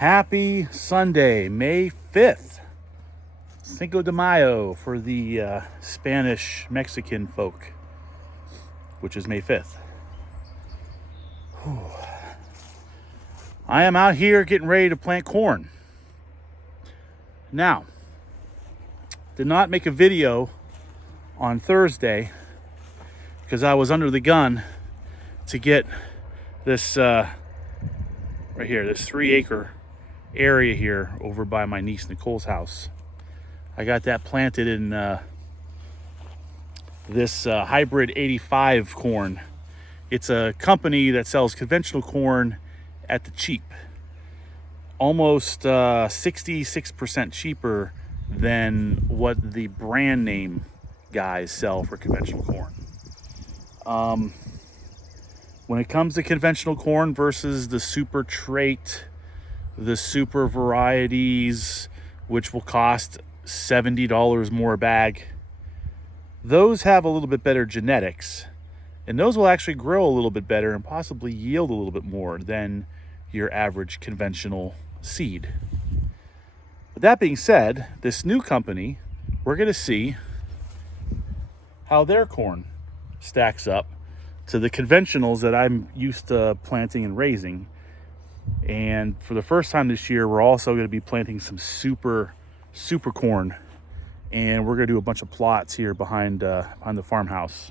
Happy Sunday, May 5th. Cinco de Mayo for the Spanish Mexican folk, which is May 5th. Whew. I am out here getting ready to plant corn. Now, did not make a video on Thursday because I was under the gun to get this right here, this 3-acre area here over by my niece Nicole's house. I got that planted in this hybrid 85 corn. It's a company that sells conventional corn at the cheap, almost 66% cheaper than what the brand name guys sell for conventional corn. When it comes to conventional corn versus the super trait, the super varieties, which will cost $70 more a bag, those have a little bit better genetics, and those will actually grow a little bit better and possibly yield a little bit more than your average conventional seed. But that being said, this new company, we're going to see how their corn stacks up to the conventionals that I'm used to planting and raising. And for the first time this year, we're also going to be planting some super corn, and we're going to do a bunch of plots here behind the farmhouse.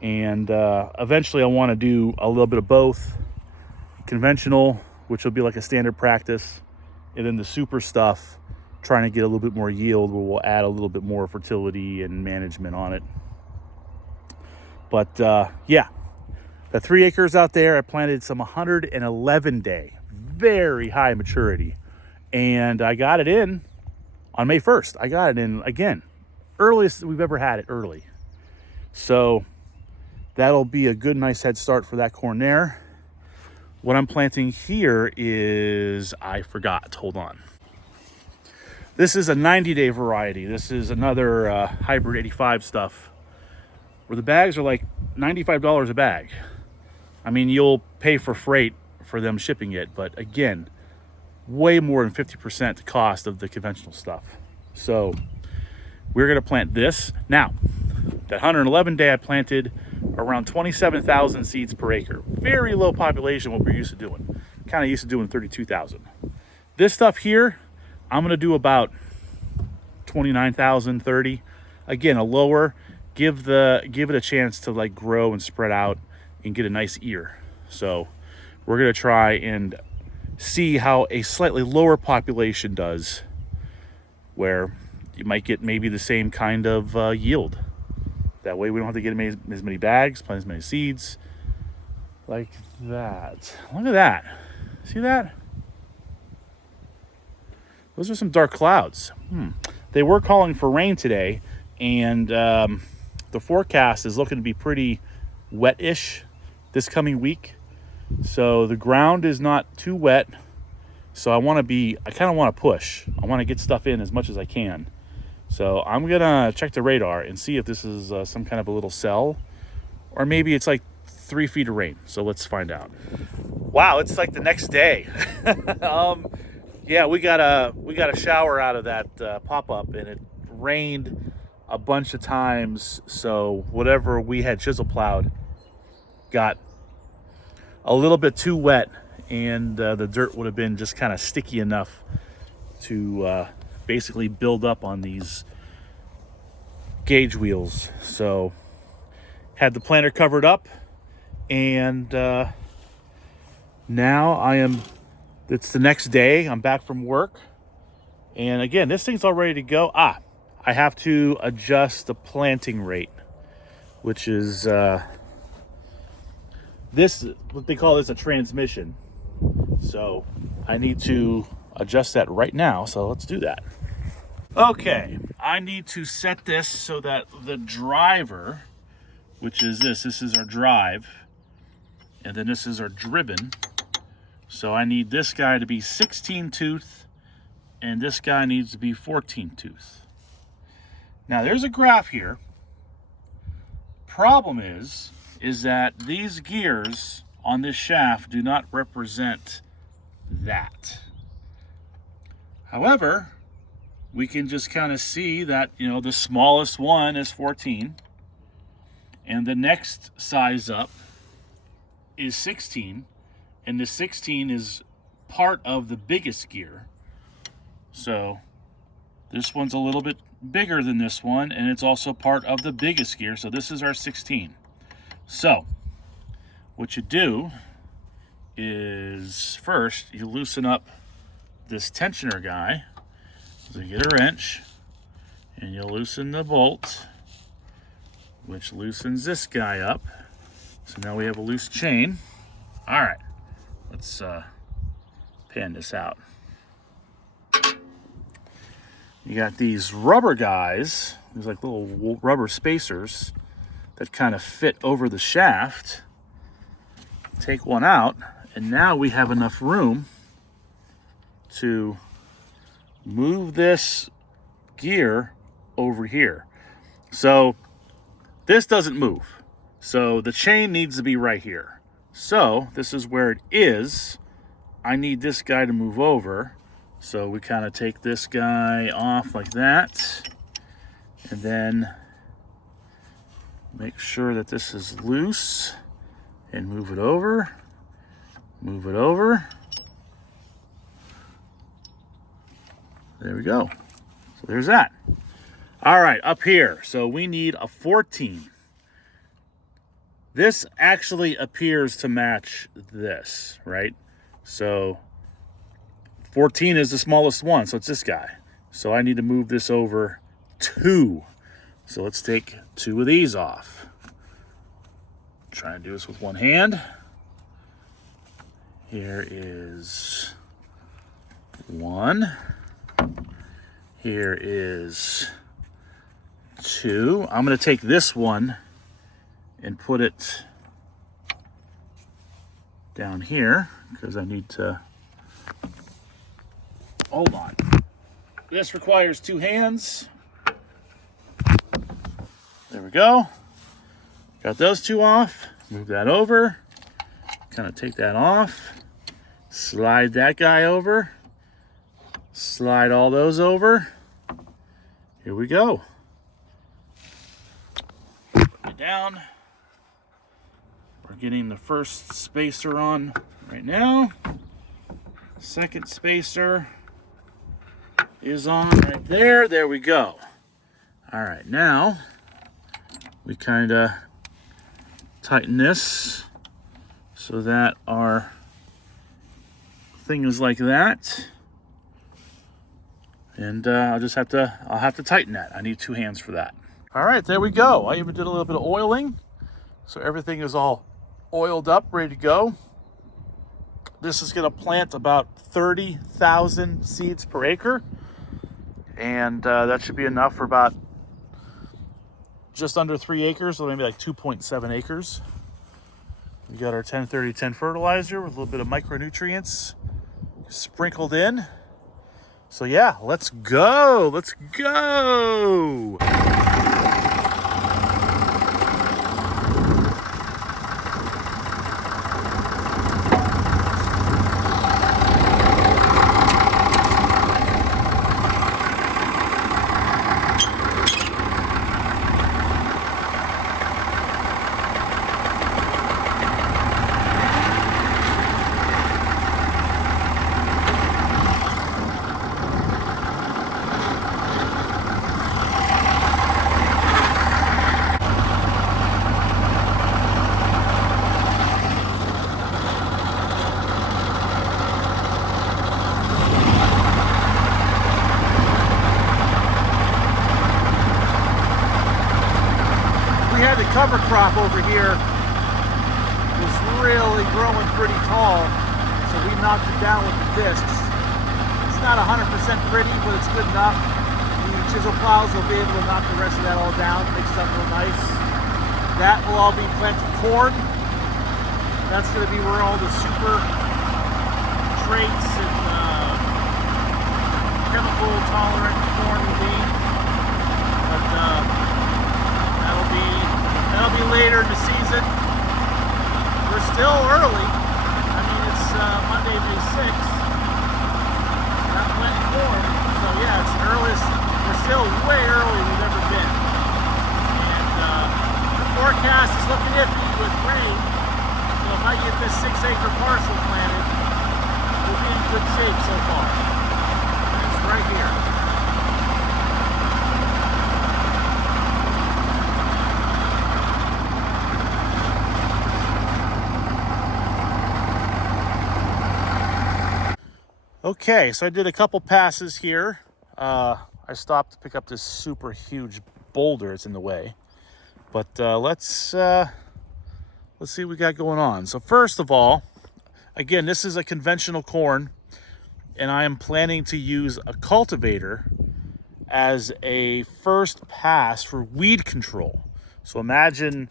And eventually I want to do a little bit of both, conventional, which will be like a standard practice, and then the super stuff, trying to get a little bit more yield, where we'll add a little bit more fertility and management on it. But yeah, the 3 acres out there, I planted some 111 day, very high maturity. And I got it in on May 1st. I got it in, again, earliest we've ever had it early. So that'll be a good, nice head start for that corn there. What I'm planting here is, I forgot, hold on. This is a 90-day variety. This is another hybrid 85 stuff, where the bags are like $95 a bag. I mean, you'll pay for freight for them shipping it, but again, way more than 50% the cost of the conventional stuff. So we're gonna plant this. Now, that 111 day I planted around 27,000 seeds per acre. Very low population, what we're used to doing. Kind of used to doing 32,000. This stuff here, I'm gonna do about 29,000, 30. Again, a lower, give it a chance to like grow and spread out and get a nice ear. So we're gonna try and see how a slightly lower population does, where you might get maybe the same kind of yield. That way we don't have to get as many bags, plant as many seeds, like that. Look at that, see that? Those are some dark clouds. They were calling for rain today, and the forecast is looking to be pretty wet-ish this coming week. So the ground is not too wet. So I kind of want to push. I want to get stuff in as much as I can. So I'm going to check the radar and see if this is some kind of a little cell, or maybe it's like 3 feet of rain. So let's find out. Wow, it's like the next day. Yeah, we got a shower out of that pop-up, and it rained a bunch of times. So whatever we had chisel plowed got a little bit too wet, and the dirt would have been just kind of sticky enough to basically build up on these gauge wheels. So had the planter covered up, and now it's the next day. I'm back from work, and again, this thing's all ready to go. I have to adjust the planting rate, which is what they call this a transmission. So I need to adjust that right now. So let's do that. Okay, I need to set this so that the driver, which is this is our drive, and then this is our driven. So I need this guy to be 16 tooth, and this guy needs to be 14 tooth. Now there's a graph here. Problem is that these gears on this shaft do not represent that. However, we can just kind of see that, you know, the smallest one is 14, and the next size up is 16, and the 16 is part of the biggest gear. So this one's a little bit bigger than this one, and it's also part of the biggest gear. So this is our 16. So what you do is first you loosen up this tensioner guy. So you get a wrench and you loosen the bolt, which loosens this guy up. So now we have a loose chain. All right, let's pan this out. You got these rubber guys, these like little rubber spacers that kind of fit over the shaft. Take one out, and now we have enough room to move this gear over here. So this doesn't move. So the chain needs to be right here. So this is where it is. I need this guy to move over. So we kind of take this guy off like that, and then make sure that this is loose and move it over, move it over. There we go. So there's that. All right, up here. So we need a 14. This actually appears to match this, right? So 14 is the smallest one, so it's this guy. So I need to move this over 2. So let's take 2 of these off. Try and do this with one hand. Here is 1. Here is 2. I'm going to take this one and put it down here because I need to, hold on. This requires 2 hands. There we go. Got those 2 off. Move that over. Kind of take that off. Slide that guy over. Slide all those over. Here we go. Put it down. We're getting the first spacer on right now. Second spacer is on right there. There we go. All right, now we kind of tighten this so that our thing is like that. And I'll have to tighten that. I need 2 hands for that. All right, there we go. I even did a little bit of oiling. So everything is all oiled up, ready to go. This is gonna plant about 30,000 seeds per acre. And that should be enough for about just under 3 acres, so maybe like 2.7 acres. We got our 10-30-10 fertilizer with a little bit of micronutrients sprinkled in. So yeah, let's go. Let's go. Cover crop over here was really growing pretty tall, so we knocked it down with the discs. It's not 100% pretty, but it's good enough. The chisel plows will be able to knock the rest of that all down, make something real nice. That will all be planted corn. That's going to be where all the super traits and chemical tolerant corn will be. But that'll be later in the season. We're still early. I mean, it's Monday, May 6th. it's the earliest, we're still way early we've ever been. And the forecast is looking iffy with rain. So if I get this 6-acre parcel planted, we'll be in good shape so far. And it's right here. Okay, so I did a couple passes here. I stopped to pick up this super huge boulder. It's in the way. But let's see what we got going on. So first of all, again, this is a conventional corn, and I am planning to use a cultivator as a first pass for weed control. So imagine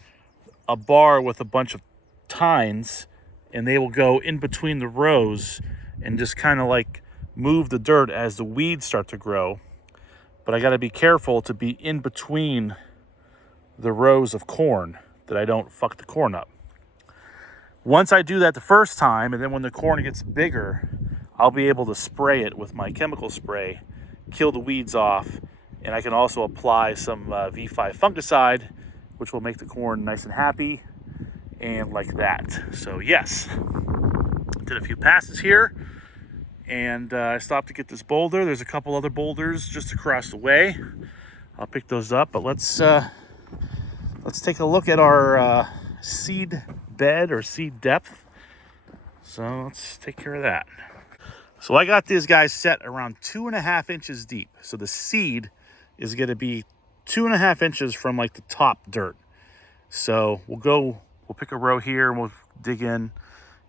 a bar with a bunch of tines, and they will go in between the rows and just kind of like move the dirt as the weeds start to grow. But I got to be careful to be in between the rows of corn that I don't fuck the corn up. Once I do that the first time, and then when the corn gets bigger, I'll be able to spray it with my chemical spray, kill the weeds off, and I can also apply some V5 fungicide, which will make the corn nice and happy, and like that. So yes, did a few passes here, and I stopped to get this boulder. There's a couple other boulders just across the way. I'll pick those up, but let's take a look at our seed bed or seed depth. So let's take care of that. So I got these guys set around 2.5 inches deep. So the seed is going to be 2.5 inches from like the top dirt. So we'll pick a row here and we'll dig in.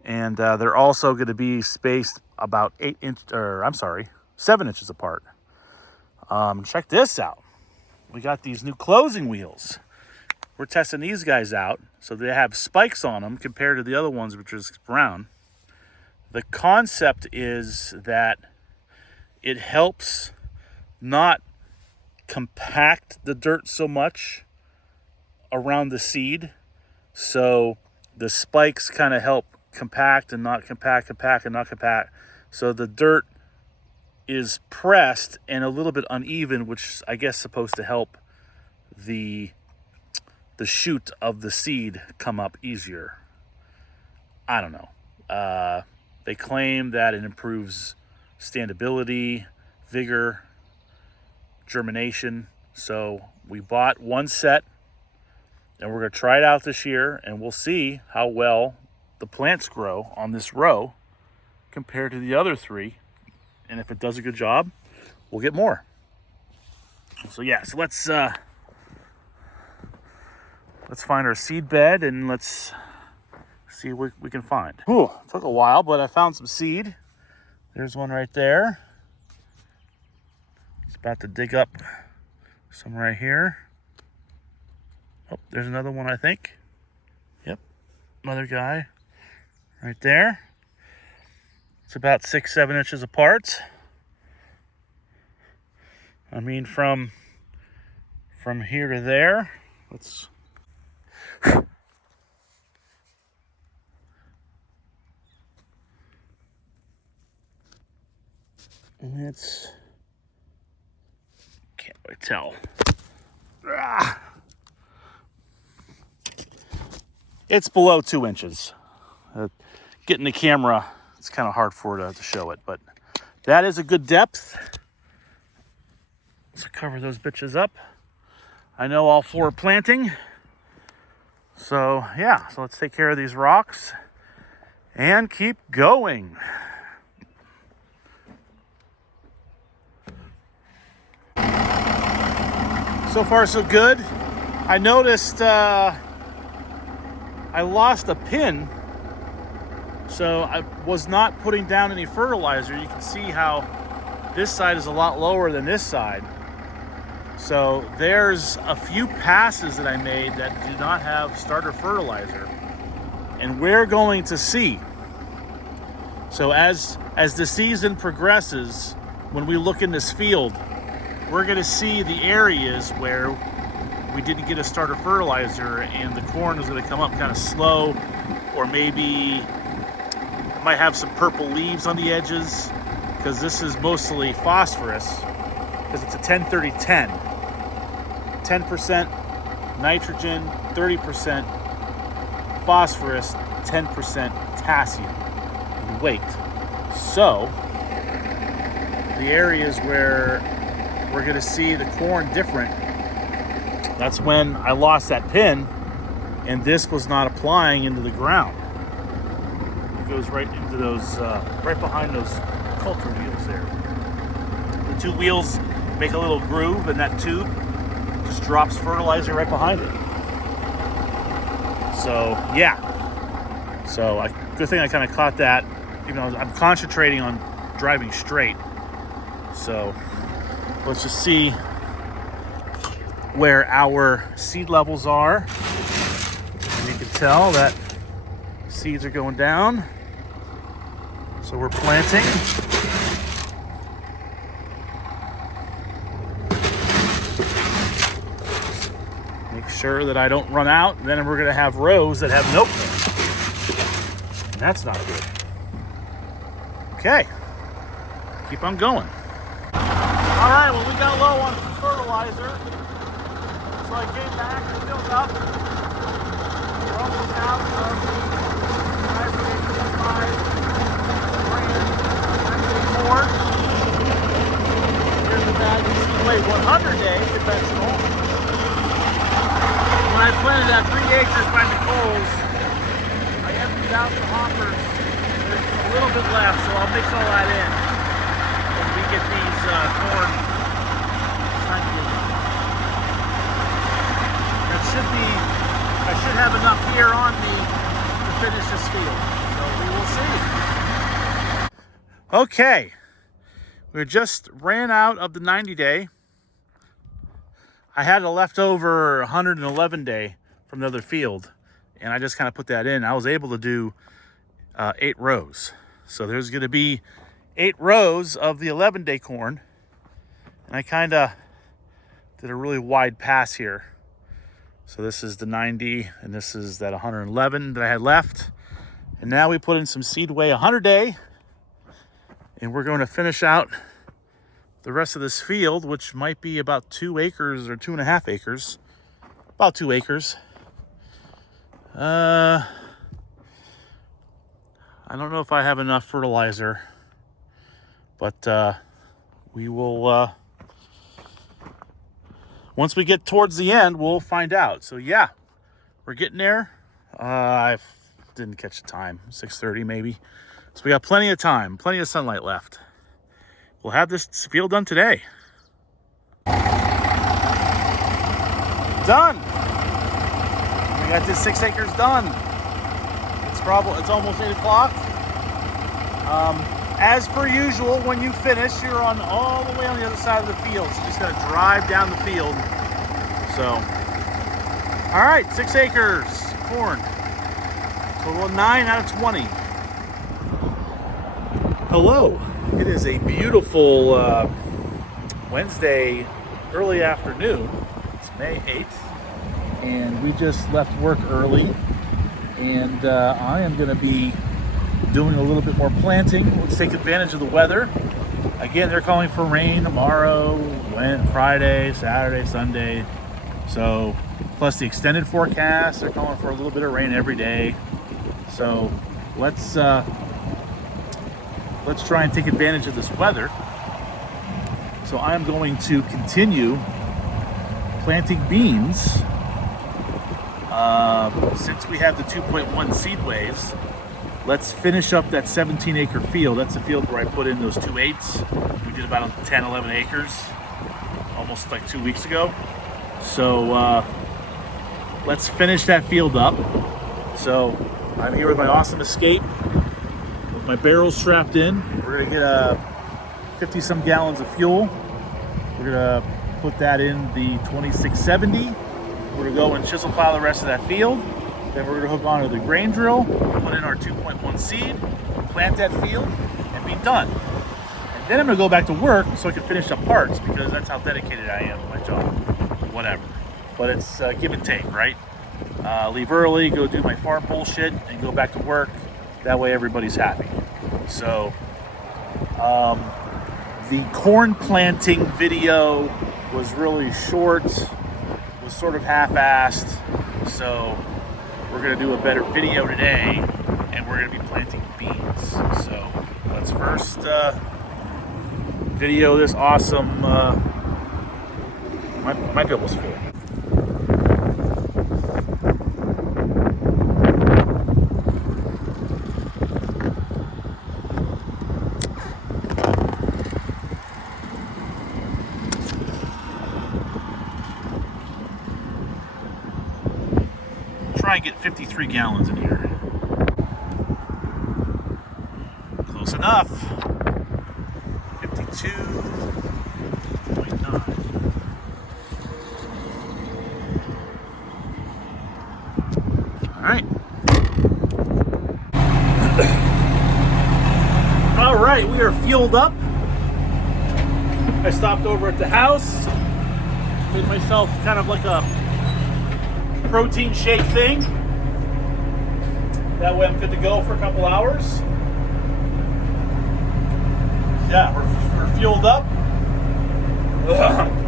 And they're also going to be spaced about 7 inches apart. Check this out. We got these new closing wheels. We're testing these guys out. So they have spikes on them compared to the other ones, which is brown. The concept is that it helps not compact the dirt so much around the seed. So the spikes kind of help compact and not compact, compact and not compact. So the dirt is pressed and a little bit uneven, which I guess is supposed to help the shoot of the seed come up easier. I don't know. They claim that it improves standability, vigor, germination. So we bought one set and we're going to try it out this year, and we'll see how well the plants grow on this row compared to the other 3. And if it does a good job, we'll get more. So yeah, so let's find our seed bed and let's see what we can find. Ooh, took a while, but I found some seed. There's one right there. It's about to dig up some right here. Oh, there's another one, I think. Yep, another guy right there. It's about 6-7 inches apart. I mean, from here to there. Let's. And it's, can't really tell. It's below 2 inches. Getting the camera, it's kind of hard for it to show it, but that is a good depth. Let's cover those bitches up. I know all 4 are planting. So yeah, so let's take care of these rocks and keep going. So far so good. I noticed I lost a pin, so I was not putting down any fertilizer. You can see how this side is a lot lower than this side. So there's a few passes that I made that do not have starter fertilizer, and we're going to see. So as the season progresses, when we look in this field, we're going to see the areas where we didn't get a starter fertilizer and the corn is going to come up kind of slow, or maybe it might have some purple leaves on the edges because this is mostly phosphorus. because it's a 10-30-10. 10% nitrogen, 30% phosphorus, 10% potassium in weight. So the areas where we're going to see the corn different, that's when I lost that pin and this was not applying into the ground. It goes right into those, right behind those culture wheels there. The two wheels make a little groove and that tube just drops fertilizer right behind it. So yeah, so good thing I kind of caught that, even though I'm concentrating on driving straight. So let's just see where our seed levels are. And you can tell that seeds are going down. So we're planting. Make sure that I don't run out. And then we're going to have rows that have no corn. And that's not good. Okay. Keep on going. All right, well, we got low on some fertilizer. So I came back and filled up. We're almost out of the 5 corn. Here's the bag of seed weight 100-day conventional. When I planted that 3 acres by Nicole's, I emptied out the hoppers. There's a little bit left, so I'll mix all that in when we get these corn. That should be, I should have enough here on me to finish this field. So we will see. Okay, we just ran out of the 90-day. I had a leftover 111-day from the other field, and I just kind of put that in. I was able to do 8 rows. So there's going to be 8 rows of the 11-day corn, and I kind of did a really wide pass here. So this is the 90, and this is that 111 that I had left. And now we put in some seed weigh 100-day, and we're going to finish out the rest of this field, which might be about 2 acres or 2.5 acres. About 2 acres. I don't know if I have enough fertilizer, but we will, once we get towards the end, we'll find out. So yeah, we're getting there. I didn't catch the time, 6:30 maybe. So we got plenty of time, plenty of sunlight left. We'll have this field done today. Done. We got this 6 acres done. It's almost 8 o'clock. As per usual, when you finish, you're on all the way on the other side of the field. So you just gotta drive down the field. So, all right, 6 acres corn. Total of 9 out of 20. Hello. It is a beautiful Wednesday early afternoon. It's May 8th, and we just left work early, and I am going to be doing a little bit more planting. Let's take advantage of the weather. Again, they're calling for rain tomorrow, Friday, Saturday, Sunday. So, plus the extended forecast, they're calling for a little bit of rain every day. So, let's try and take advantage of this weather. So I'm going to continue planting beans. Since we have the 2.1 seed weighs, let's finish up that 17-acre field. That's the field where I put in those 2 8s. We did about 10, 11 acres, almost like 2 weeks ago. So let's finish that field up. So I'm here with my awesome Escape. My barrel's strapped in. We're gonna get 50 some gallons of fuel. We're gonna put that in the 2670. We're gonna go and chisel plow the rest of that field. Then we're gonna hook onto the grain drill, put in our 2.1 seed, plant that field, and be done. And then I'm gonna go back to work so I can finish up parts, because that's how dedicated I am to my job. Whatever. But it's give and take, right? Leave early, go do my farm bullshit, and go back to work. That way everybody's happy. So The corn planting video was really short, was sort of half-assed, so we're gonna do a better video today, and we're gonna be planting beans. So let's first video this awesome, might be almost full. Try and get 53 gallons in here. Close enough. 52.9. All right. All right, we are fueled up. I stopped over at the house, made myself kind of like a protein shake thing. That way I'm good to go for a couple hours. Yeah, we're fueled up.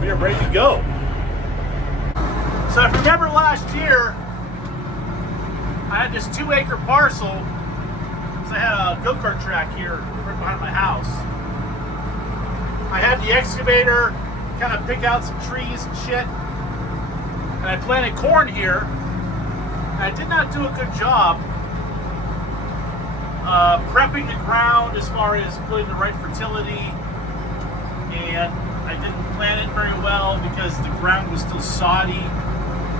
We are ready to go. So if you remember last year, I had this 2-acre parcel because I had a go-kart track here right behind my house. I had the excavator kind of pick out some trees and shit. And I planted corn here, and I did not do a good job prepping the ground as far as putting the right fertility, and I didn't plant it very well because the ground was still soddy,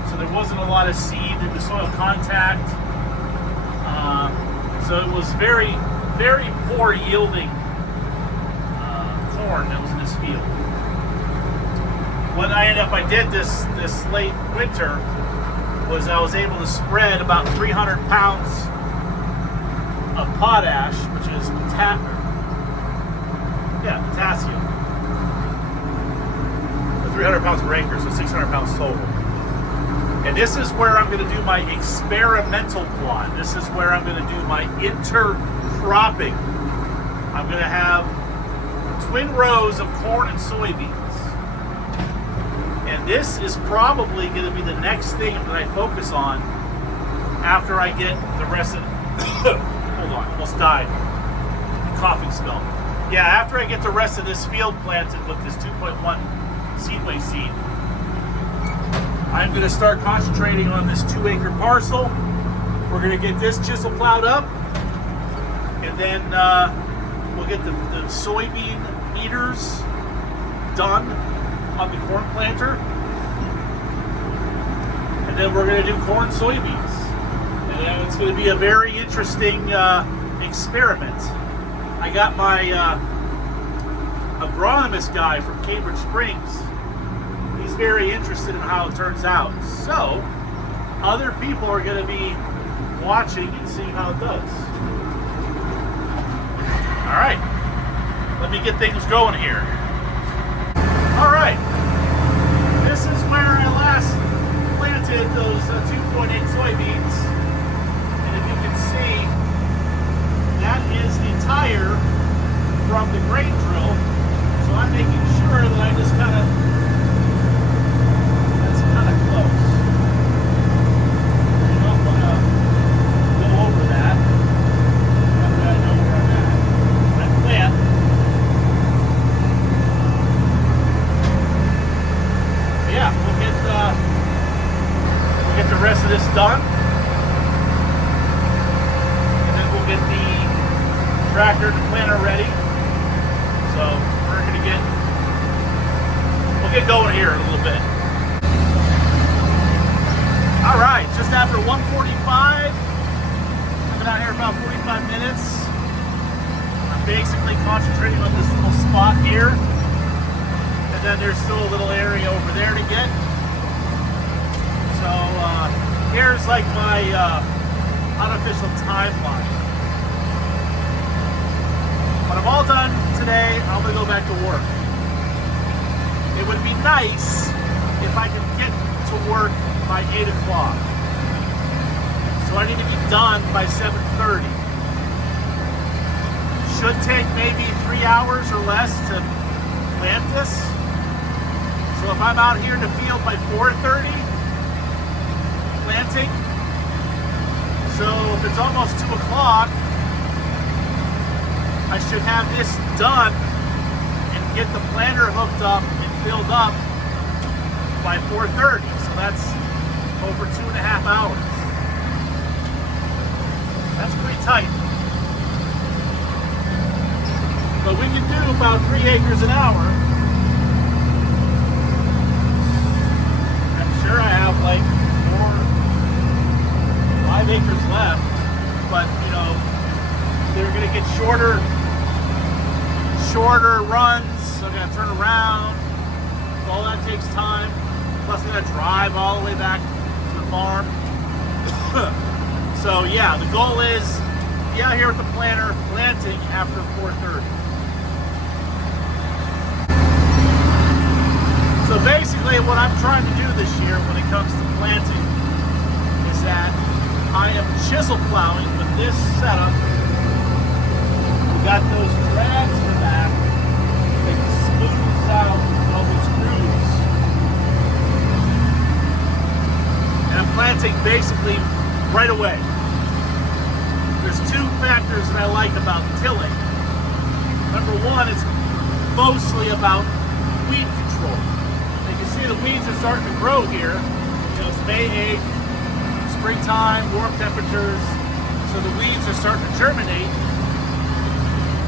so there wasn't a lot of seed in the soil contact, so it was very, very poor yielding corn that was in this field. What I did this late winter was I was able to spread about 300 pounds of potash, which is potassium. 300 pounds per acre, so 600 pounds total. And this is where I'm going to do my experimental plot. This is where I'm going to do my intercropping. I'm going to have twin rows of corn and soybeans. And this is probably going to be the next thing that I focus on after I get the rest of hold on, almost died. Coughing spell. Yeah, after I get the rest of this field planted with this 2.1 seedway seed, I'm going to start concentrating on this 2-acre parcel. We're going to get this chisel plowed up, and then we'll get the soybean meters done on the corn planter, and then we're going to do corn soybeans, and it's going to be a very interesting experiment. I got my agronomist guy from Cambridge Springs. He's very interested in how it turns out, so other people are going to be watching and seeing how it does. All right, let me get things going here. Alright, this is where I last planted those 2.8 soybeans, and if you can see, that is the tire from the grain drill, so I'm making sure that I just that's kind of close. I don't want to go over that. I've got to know where I'm at. I plant. Yeah, we'll get the rest of this done, and then we'll get the tractor and the planter ready. So we'll get going here in a little bit. All right, just after 1:45, I've been out here about 45 minutes. I'm basically concentrating on this little spot here. And then there's still a little area over there to get. So here's like my unofficial timeline. When I'm all done today, I'm gonna go back to work. It would be nice if I could get to work by 8 o'clock. So I need to be done by 7:30. Should take maybe 3 hours or less to plant this. So if I'm out here in the field by 4:30 planting, so if it's almost 2 o'clock, I should have this done and get the planter hooked up and filled up by 4:30. So that's over 2.5 hours. That's pretty tight. But we can do about 3 acres an hour. I'm sure I have like 5 acres left, but you know, they're gonna get shorter runs, so I gotta turn around. All that takes time. Plus I gotta drive all the way back to the farm. So yeah, the goal is be out here with the planter planting after 4:30. So basically what I'm trying to do this year when it comes to planting is that I am chisel plowing with this setup. We got those drags in the back that smooths out all those grooves. And I'm planting basically right away. There's 2 factors that I like about tilling. Number one, it's mostly about weed control. You can see the weeds are starting to grow here. You know, it's May 8th, springtime, warm temperatures, so the weeds are starting to germinate.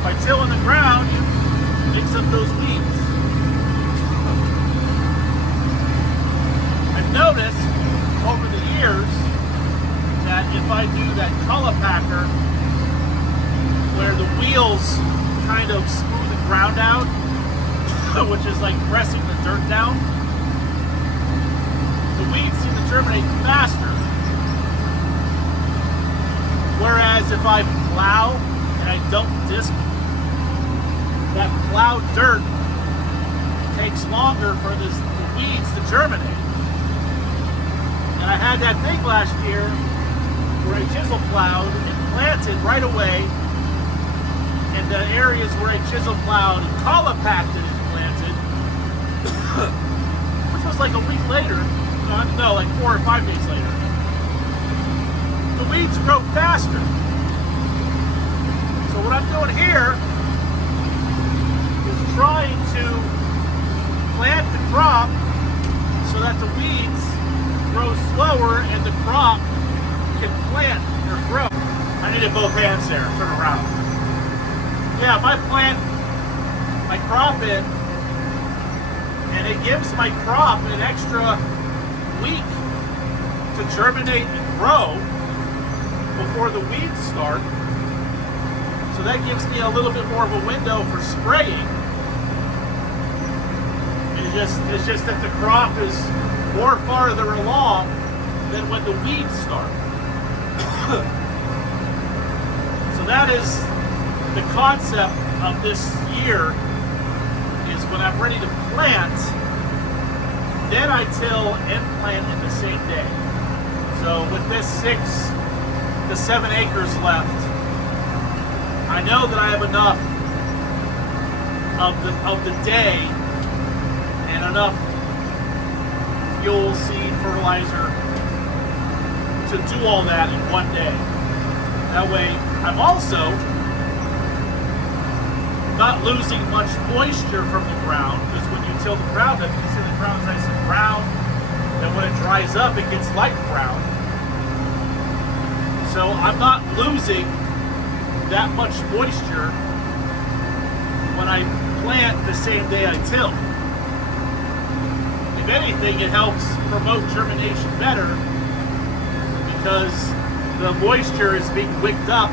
By tilling the ground, you mix up those weeds. I've noticed over the years that if I do that color packer where the wheels kind of smooth the ground out, which is like pressing the dirt down, the weeds seem to germinate faster. Whereas if I plow and I don't disc, that plowed dirt takes longer for the weeds to germinate. And I had that thing last year where I chisel plowed and planted right away, and the areas where I chisel plowed and compacted and planted, which was like a week later, no, like 4 or 5 days later, the weeds grow faster. So what I'm doing here is trying to plant the crop so that the weeds grow slower and the crop can plant or grow. I needed both hands there, turn around. Yeah, if I plant my crop in and it gives my crop an extra week to germinate and grow before the weeds start, so that gives me a little bit more of a window for spraying. It's just that the crop is more farther along than when the weeds start. So that is the concept of this year, is when I'm ready to plant, then I till and plant in the same day. So with this 6 to 7 acres left, I know that I have enough of the day and enough fuel, seed, fertilizer to do all that in one day. That way, I'm also not losing much moisture from the ground, because when you till the ground up, you can see the ground's nice and brown, and when it dries up, it gets light brown. So I'm not losing that much moisture when I plant the same day I till. If anything, it helps promote germination better, because the moisture is being wicked up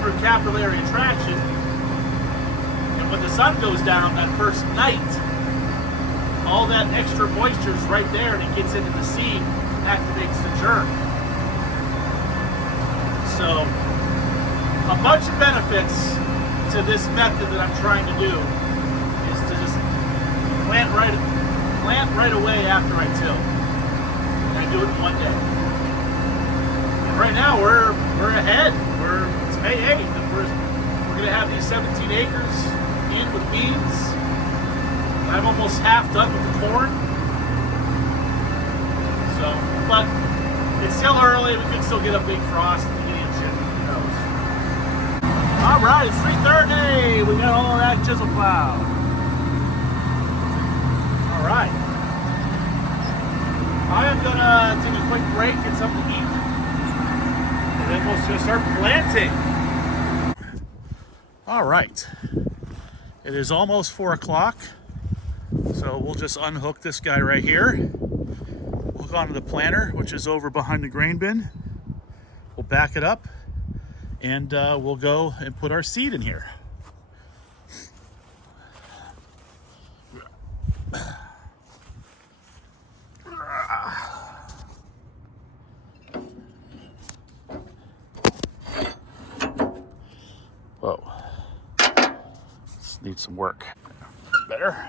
through capillary attraction, and when the sun goes down that first night, all that extra moisture is right there and it gets into the seed, activates the germ. So a bunch of benefits to this method that I'm trying to do is to just plant right away after I till, and I do it in one day. And right now we're ahead. It's May 8th, and we're going to have these 17 acres in with weeds I'm almost half done with the corn. So, but it's still early. We could still get a big frost at the beginning of June. Who knows? All right, it's 3:30. We got all of that chisel plow. All right. I am gonna take a quick break, get something to eat, and then we'll just start planting. All right. It is almost 4 o'clock. So we'll just unhook this guy right here. Hook onto the planter, which is over behind the grain bin. We'll back it up and we'll go and put our seed in here. Whoa. This needs some work. Better.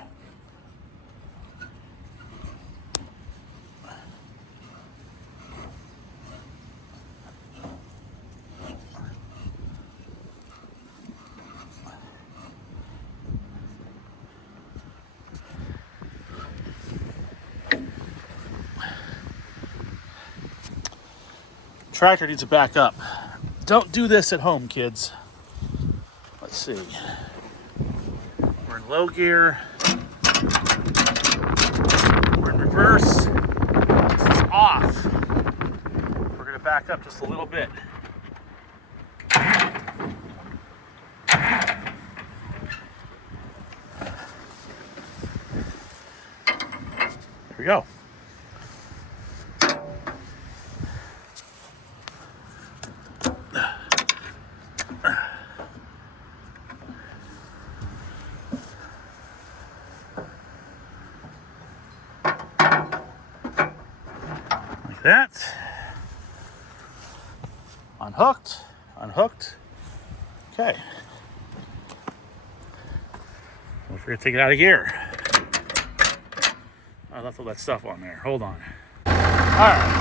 Tractor needs to back up. Don't do this at home, kids. Let's see. We're in low gear. We're in reverse. This is off. We're gonna back up just a little bit. Here we go. That. Unhooked. Okay. Don't forget to take it out of gear. I left all that stuff on there. Hold on. All right.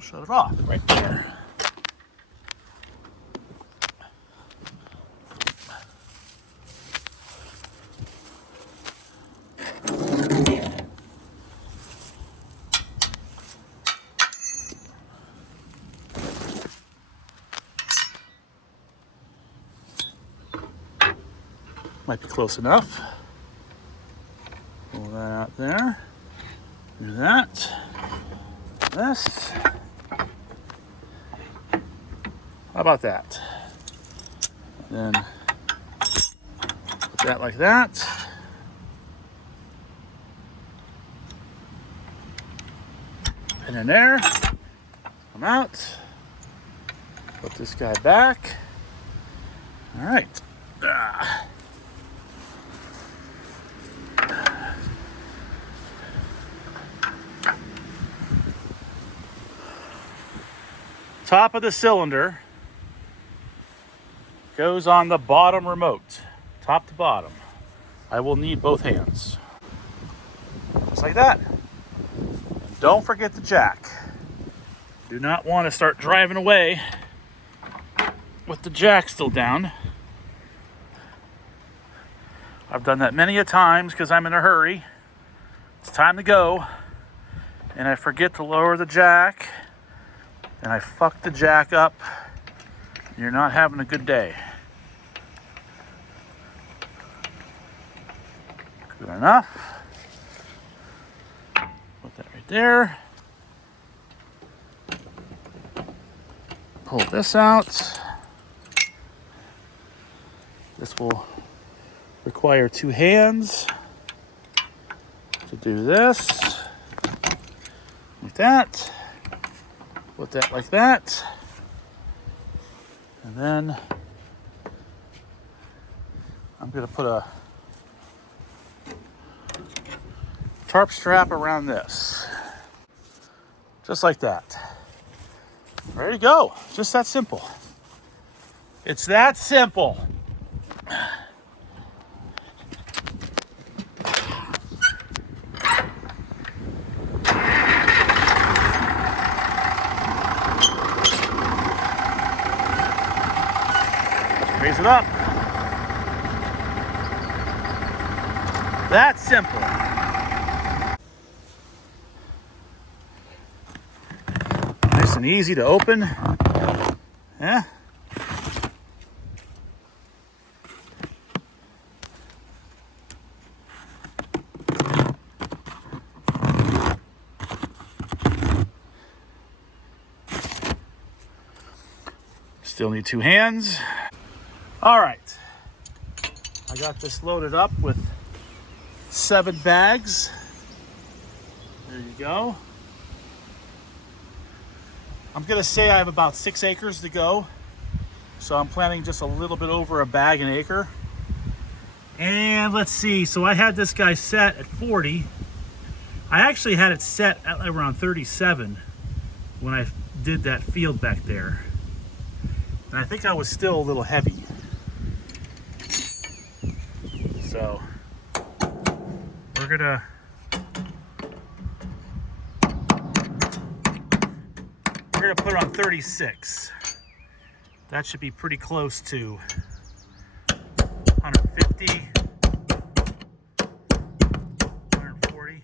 Shut it off right there. Might be close enough. Pull that out there. Do that. This. How about that? And then put that like that. Pin in there. Come out. Put this guy back. All right. Top of the cylinder goes on the bottom remote, top to bottom. I will need both hands. Just like that. And don't forget the jack. Do not want to start driving away with the jack still down. I've done that many a times because I'm in a hurry. It's time to go. And I forget to lower the jack. And I fuck the jack up. You're not having a good day. Good enough. Put that right there. Pull this out. This will require 2 hands. to do this. Like that. Put that like that. And then I'm going to put a tarp strap around this. Just like that. Ready to go. Just that simple. It's that simple. Raise it up. That simple. Nice and easy to open. Yeah. Still need 2 hands. All right. I got this loaded up with 7 bags. There you go. I'm gonna say I have about 6 acres to go. So I'm planning just a little bit over a bag an acre. And let's see, so I had this guy set at 40. I actually had it set at around 37 when I did that field back there. And I think I was still a little heavy. So we're gonna put it on 36. That should be pretty close to 150, 140.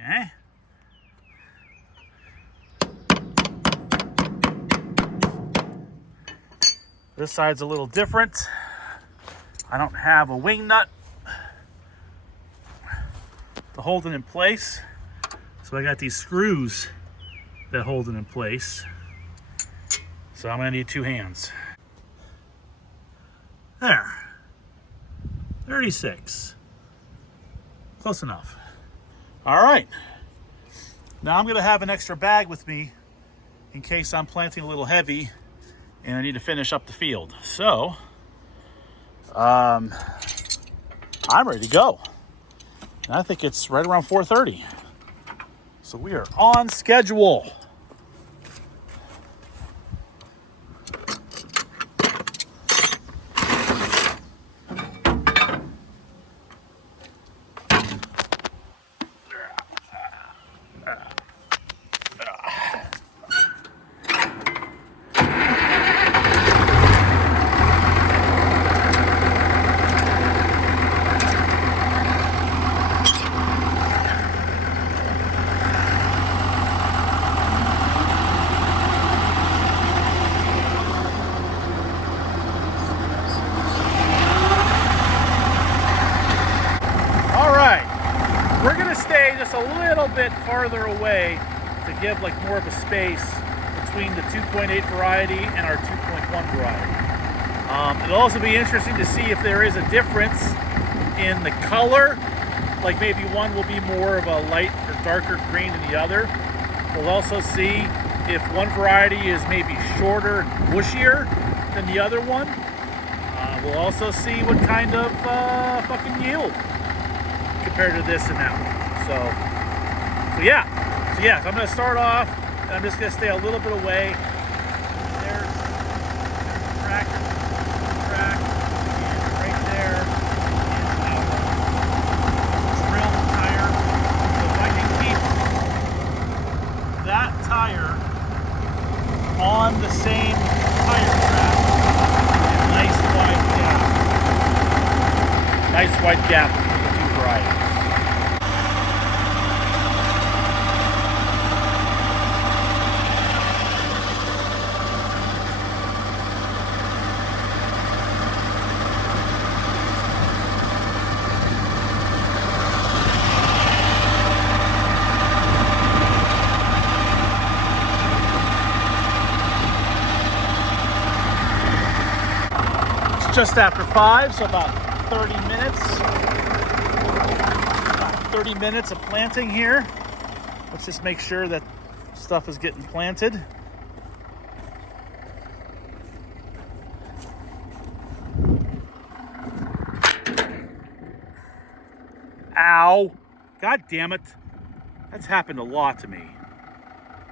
Okay. This side's a little different. I don't have a wing nut to hold it in place. So I got these screws that hold it in place. So I'm gonna need 2 hands. There. 36. Close enough. All right. Now I'm gonna have an extra bag with me in case I'm planting a little heavy and I need to finish up the field. So, I'm ready to go. And I think it's right around 4:30. So we are on schedule. A little bit farther away to give like more of a space between the 2.8 variety and our 2.1 variety. It'll also be interesting to see if there is a difference in the color, like maybe one will be more of a light or darker green than the other. We'll also see if one variety is maybe shorter and bushier than the other one. We'll also see what kind of fucking yield compared to this and that one. So yeah, so I'm going to start off, and I'm just going to stay a little bit away. There's the track, and right there is our drill tire. So if I can keep that tire on the same tire track, nice wide gap between the 2 varieties. just after 5, so about 30 minutes. About 30 minutes of planting here. Let's just make sure that stuff is getting planted. Ow. God damn it. That's happened a lot to me.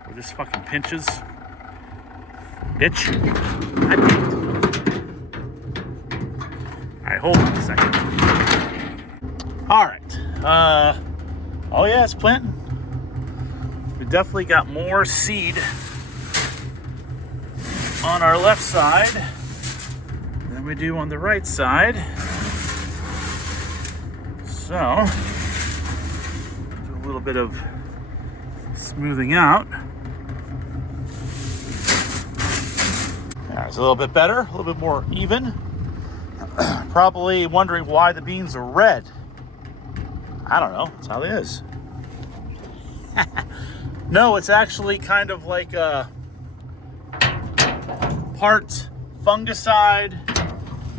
Where this fucking pinches. Bitch. God damn it. Alright, hold on a second. Alright. Oh yeah, it's planting. We definitely got more seed on our left side than we do on the right side. So, do a little bit of smoothing out. It's a little bit better, a little bit more even. Probably wondering why the beans are red. I don't know, that's how it is. No, it's actually kind of like a part fungicide,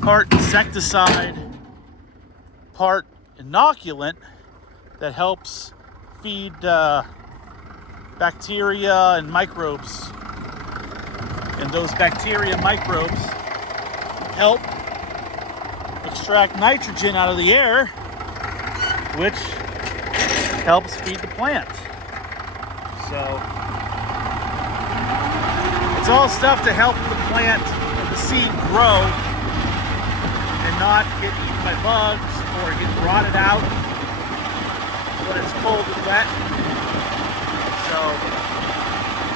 part insecticide, part inoculant that helps feed bacteria and microbes. And those bacteria and microbes help extract nitrogen out of the air, which helps feed the plant. So it's all stuff to help the plant or the seed grow and not get eaten by bugs or get rotted out when it's cold and wet. So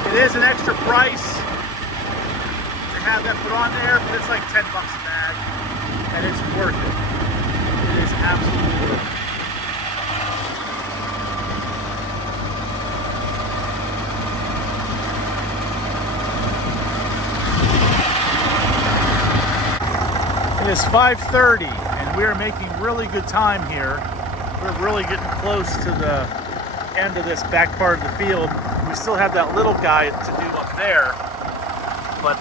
it is an extra price to have that put on there, but it's like $10 a bag, and it's worth it. It is absolutely worth it. It is 5:30, and we are making really good time here. We're really getting close to the end of this back part of the field. We still have that little guy to do up there, but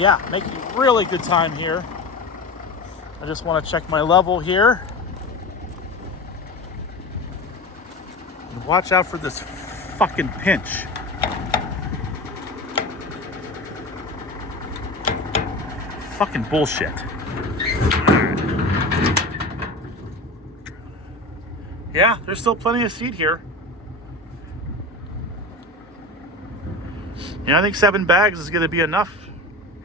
yeah, making really good time here. I just want to check my level here. And watch out for this fucking pinch. Fucking bullshit. Yeah, there's still plenty of seed here. Yeah, I think 7 bags is going to be enough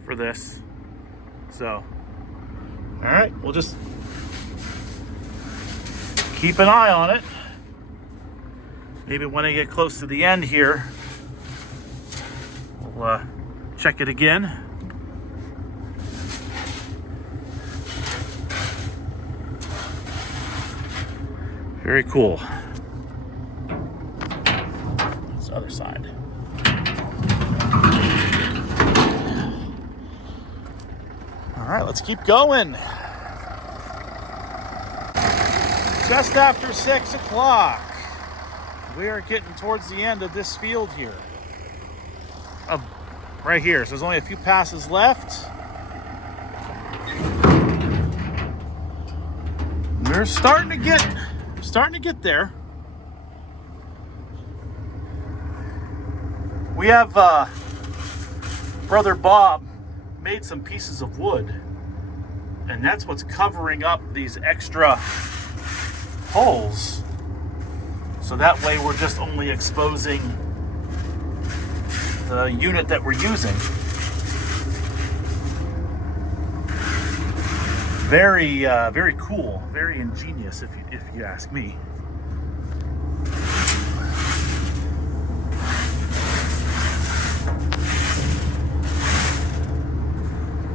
for this. So, all right, we'll just keep an eye on it. Maybe when I get close to the end here, we'll check it again. Very cool. This other side. All right, let's keep going. Just after 6 o'clock. We are getting towards the end of this field here. Right here. So there's only a few passes left. We're starting to get there. We have Brother Bob made some pieces of wood, and that's what's covering up these extra holes. So that way we're just only exposing the unit that we're using. Very cool, very ingenious, if you ask me.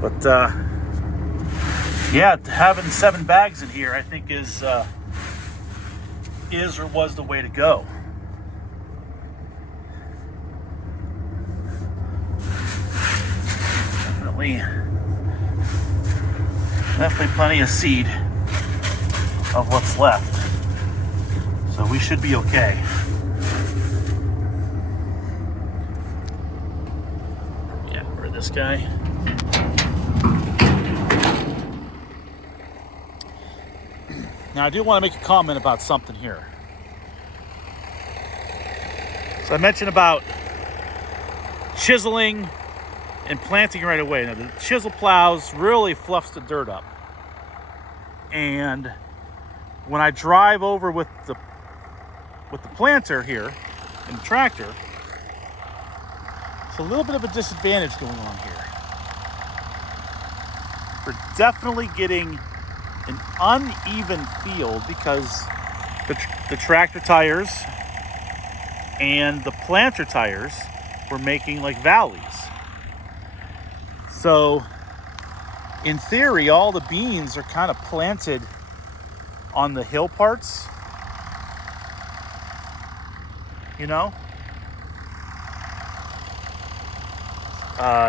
But yeah, having 7 bags in here, I think is or was the way to go. Definitely plenty of seed of what's left, so we should be okay. Yeah, this guy. Now I do want to make a comment about something here. So I mentioned about chiseling and planting right away. Now the chisel plows really fluffs the dirt up. And when I drive over with the planter here and the tractor, it's a little bit of a disadvantage going on here. We're definitely getting an uneven field because the tractor tires and the planter tires were making like valleys. So in theory, all the beans are kind of planted on the hill parts, you know?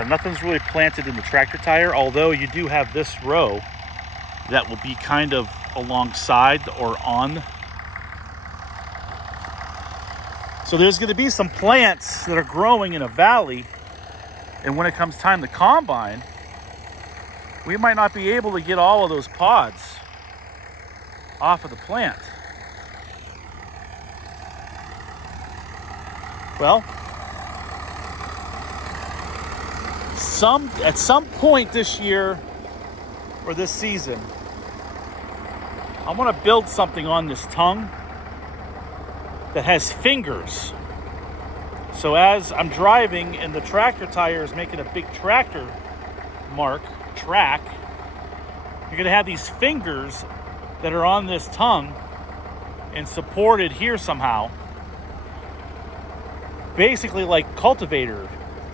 Nothing's really planted in the tractor tire, although you do have this row that will be kind of alongside or on. So there's going to be some plants that are growing in a valley, and when it comes time to combine, we might not be able to get all of those pods off of the plant. Well, at some point this year or this season, I want to build something on this tongue that has fingers. So as I'm driving and the tractor tire is making a big tractor track, you're going to have these fingers that are on this tongue and supported here somehow. Basically like cultivator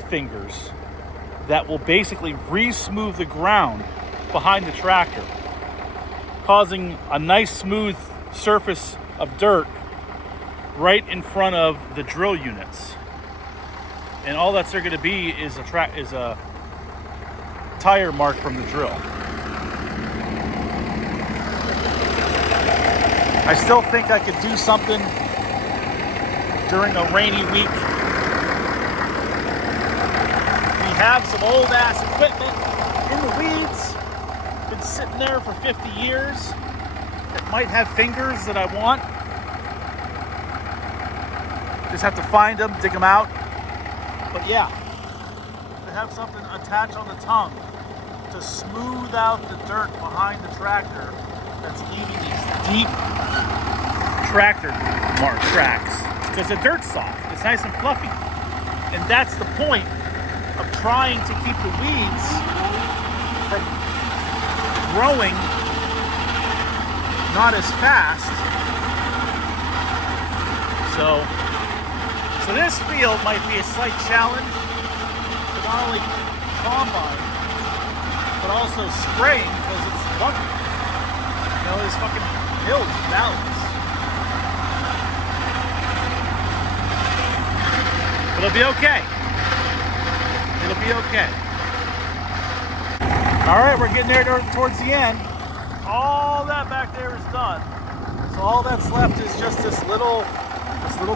fingers that will basically re-smooth the ground behind the tractor, causing a nice smooth surface of dirt right in front of the drill units. And all that's there going to be is a tire mark from the drill. I still think I could do something during a rainy week. We have some old ass equipment in the weeds, been sitting there for 50 years, that might have fingers that I want. Just have to find them, dig them out. But yeah, to have something attached on the tongue to smooth out the dirt behind the tractor that's leaving these deep tractor mark tracks, because the dirt's soft, it's nice and fluffy. And that's the point of trying to keep the weeds from growing not as fast. So this field might be a slight challenge to not only combine, but also spraying, because it's bumpy. You know, there's fucking hills, valleys. It'll be okay. It'll be okay. All right, we're getting there towards the end. All that back there is done. So all that's left is just this little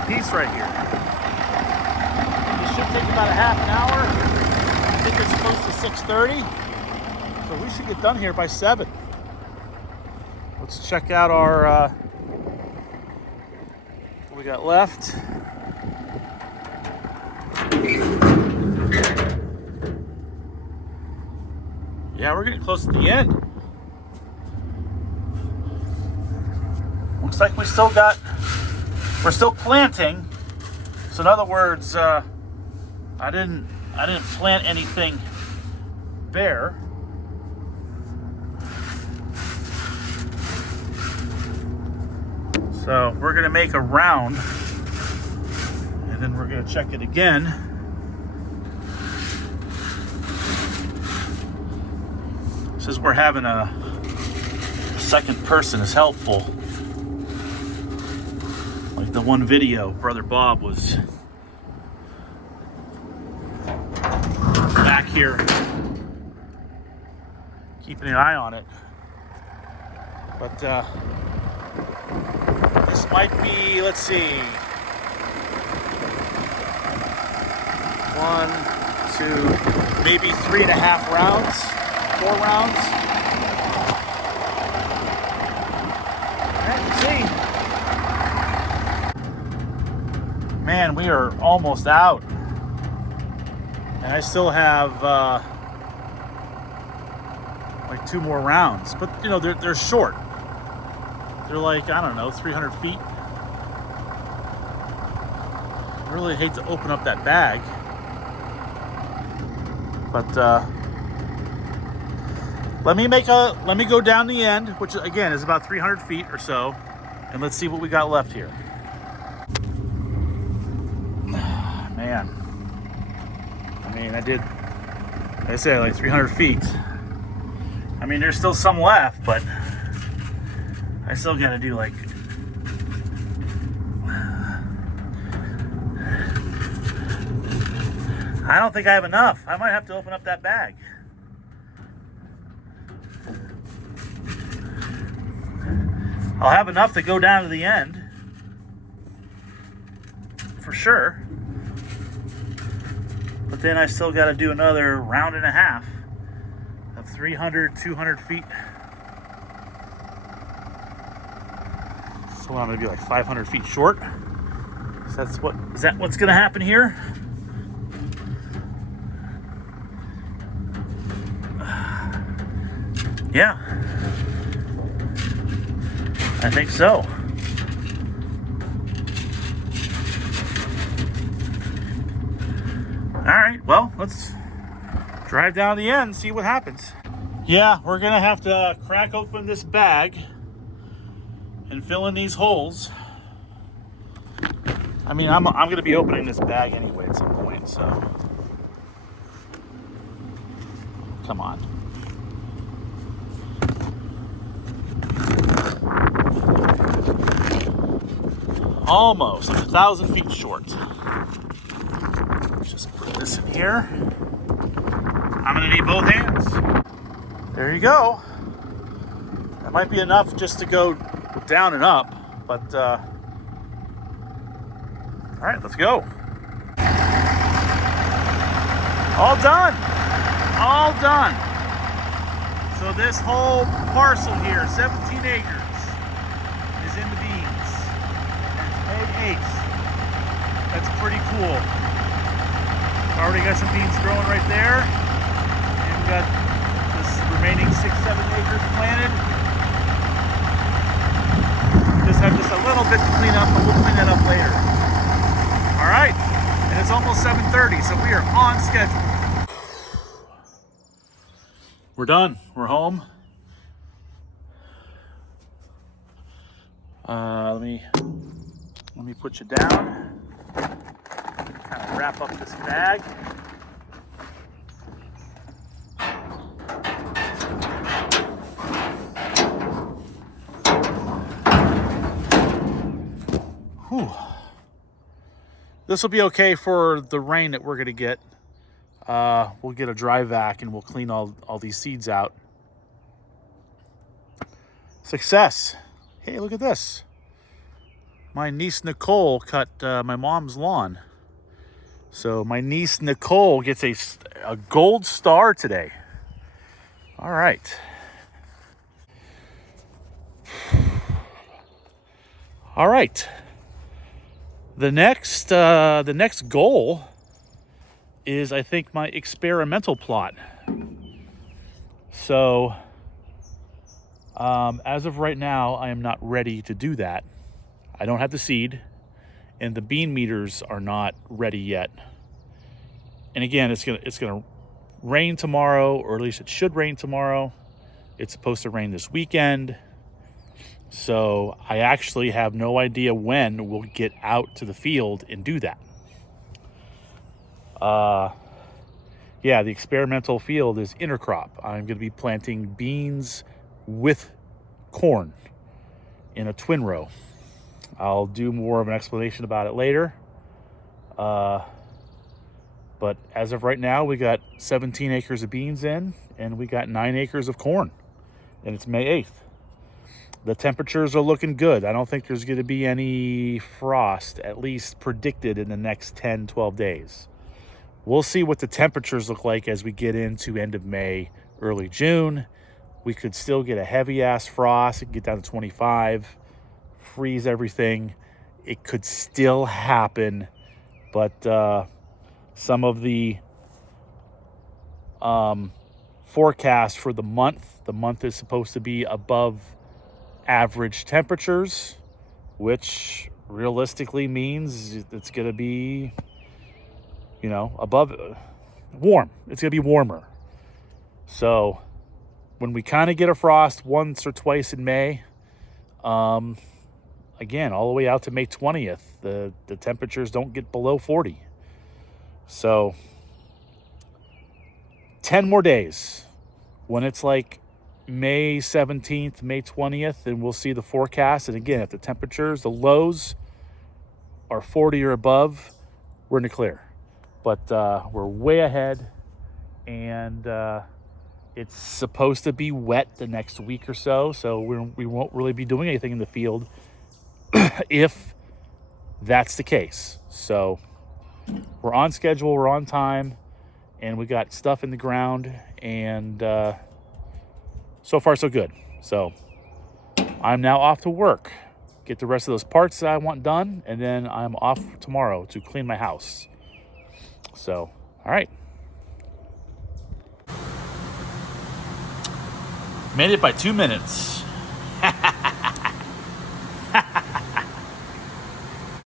piece right here. It should take about a half an hour. I think it's close to 6:30. So we should get done here by 7. Let's check out our what we got left. Yeah, we're getting close to the end. Looks like we're still planting. So in other words, I didn't plant anything bare. So we're gonna make a round, and then we're gonna check it again. Since we're having a second person is helpful. Like the one video, Brother Bob was back here keeping an eye on it. But this might be, let's see, 1, 2, maybe 3.5 rounds, 4 rounds. All right, let's see. Man, we are almost out. And I still have like 2 more rounds. But, you know, they're short. They're like, I don't know, 300 feet. I really hate to open up that bag. But let me go down the end, which again is about 300 feet or so, and let's see what we got left here. Man, I mean, like I said, like 300 feet. I mean, there's still some left, but I still gotta do like, I don't think I have enough. I might have to open up that bag. I'll have enough to go down to the end, for sure. But then I still got to do another round and a half of 300, 200 feet. So I'm going to be like 500 feet short. So is that what's going to happen here? Yeah, I think so. All right, well, let's drive down the end and see what happens. Yeah, we're gonna have to crack open this bag and fill in these holes. I mean, I'm gonna be opening this bag anyway at some point, so come on. Almost like 1,000 feet short. Let's just put this in here. I'm gonna need both hands. There you go. That might be enough just to go down and up, but all right, let's go. All done. All done. So this whole parcel here, 17 acres, is in the beans. May 8th. That's pretty cool. Already got some beans growing right there. And we got this remaining 6-7 acres planted. Just have a little bit to clean up, but we'll clean that up later. All right, and it's almost 7:30, so we are on schedule. We're done. We're home. Let me put you down. Kind of wrap up this bag. Whew. This will be okay for the rain that we're gonna get. We'll get a dry vac and we'll clean all these seeds out. Success. Hey, look at this. My niece Nicole cut my mom's lawn. So my niece Nicole gets a gold star today. All right. All right. The next goal is, I think, my experimental plot. So as of right now, I am not ready to do that. I don't have the seed, and the bean meters are not ready yet. And again, it's gonna rain tomorrow, or at least it should rain tomorrow. It's supposed to rain this weekend. So I actually have no idea when we'll get out to the field and do that. Yeah, the experimental field is intercrop. I'm going to be planting beans with corn in a twin row. I'll do more of an explanation about it later. But as of right now, we got 17 acres of beans in, and we got 9 acres of corn, and it's May 8th. The temperatures are looking good. I don't think there's going to be any frost, at least predicted in the next 10, 12 days. We'll see what the temperatures look like as we get into end of May, early June. We could still get a heavy ass frost. It could get down to 25, freeze everything. It could still happen, but some of the forecast for the month is supposed to be above average temperatures, which realistically means it's going to be, above warm. It's going to be warmer. So when we kind of get a frost once or twice in May, again, all the way out to May 20th, the temperatures don't get below 40. So 10 more days when it's like May 17th, May 20th, and we'll see the forecast. And again, if the temperatures, the lows are 40 or above, we're in the clear. But we're way ahead, and it's supposed to be wet the next week or so. So we won't really be doing anything in the field if that's the case. So we're on schedule, we're on time, and we got stuff in the ground, and so far so good. So I'm now off to work, get the rest of those parts that I want done, and then I'm off tomorrow to clean my house. So, all right. Made it by 2 minutes.